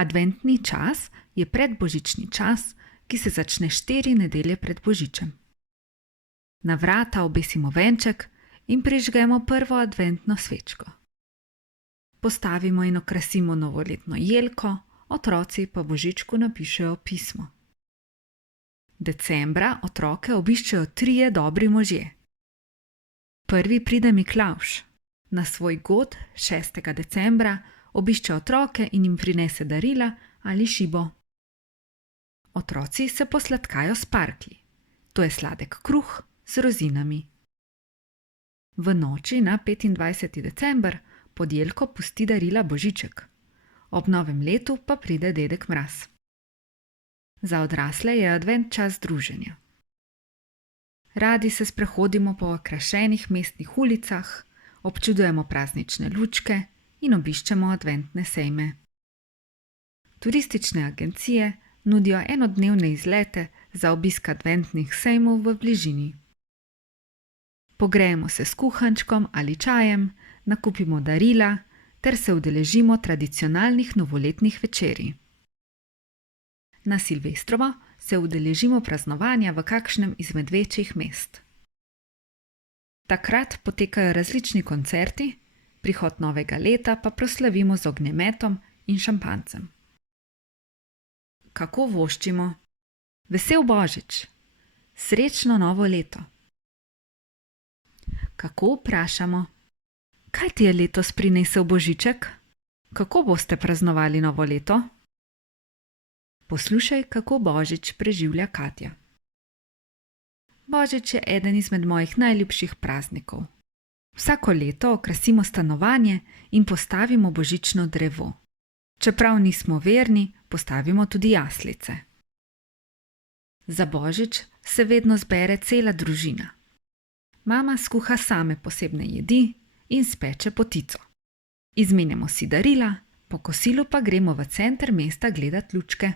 Adventni čas je predbožični čas, ki se začne 4 nedelje pred Božičem. Na vrata obesimo venček in prižgemo prvo adventno svečko. Postavimo in okrasimo novoletno jelko, otroci pa Božičku napišejo pismo. Decembra otroke obiščejo 3 dobri možje. Prvi pride Miklavž. Na svoj god 6. decembra obišče otroke in jim prinese darila ali šibo. Otroci se posladkajo s parklji. To je sladek kruh z rozinami. V noči na 25. december pod jelko pusti darila Božiček. Ob novem letu pa pride dedek Mraz. Za odrasle je advent čas druženja. Radi se sprehodimo po okrašenih mestnih ulicah, občudujemo praznične lučke in obiščemo adventne sejme. Turistične agencije nudijo enodnevne izlete za obisk adventnih sejmov v bližini. Pogrejemo se s kuhančkom ali čajem, nakupimo darila ter se udeležimo tradicionalnih novoletnih večerij. Na Silvestrovo se udeležimo praznovanja v kakšnem izmed večjih mest. Takrat potekajo različni koncerti, prihod novega leta pa proslavimo z ognjemetom in šampanjcem. Kako voščimo? Vesel Božič! Srečno novo leto! Kako vprašamo? Kaj ti je letos prinesel Božiček? Kako boste praznovali novo leto? Poslušaj, kako Božič preživlja Katja. Božič je eden izmed mojih najljubših praznikov. Vsako leto okrasimo stanovanje in postavimo božično drevo. Čeprav nismo verni, postavimo tudi jaslice. Za Božič se vedno zbere cela družina. Mama skuha same posebne jedi in speče potico. Izmenjamo si darila, po kosilu pa gremo v center mesta gledat lučke.